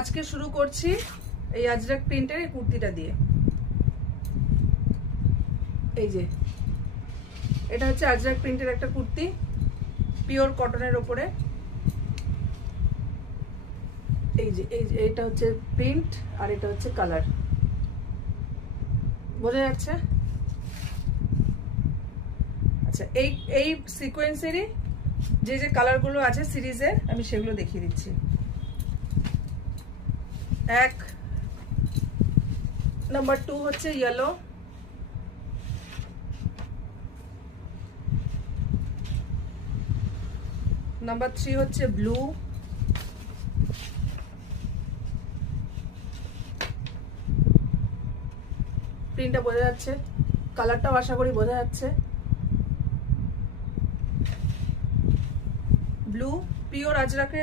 আজকে শুরু করছি এই আজরাক প্রিন্টের এই কুর্তিটা দিয়ে। এই যে এটা হচ্ছে আজরাক প্রিন্টের একটা কুর্তি, পিওর কটনের ওপরে। এই যে এটা হচ্ছে প্রিন্ট আর এটা হচ্ছে কালার, বোঝা যাচ্ছে? আচ্ছা, এই সিকোয়েন্সেরই যে যে কালারগুলো আছে সিরিজের, আমি সেগুলো দেখিয়ে দিচ্ছি। 1 নাম্বার 2 হচ্ছে ইয়েলো, নাম্বার 3 হচ্ছে ব্লু, প্রিন্টটা বোঝা যাচ্ছে, কালারটাও আশা করি বোঝা যাচ্ছে। Blue pure আজরাকের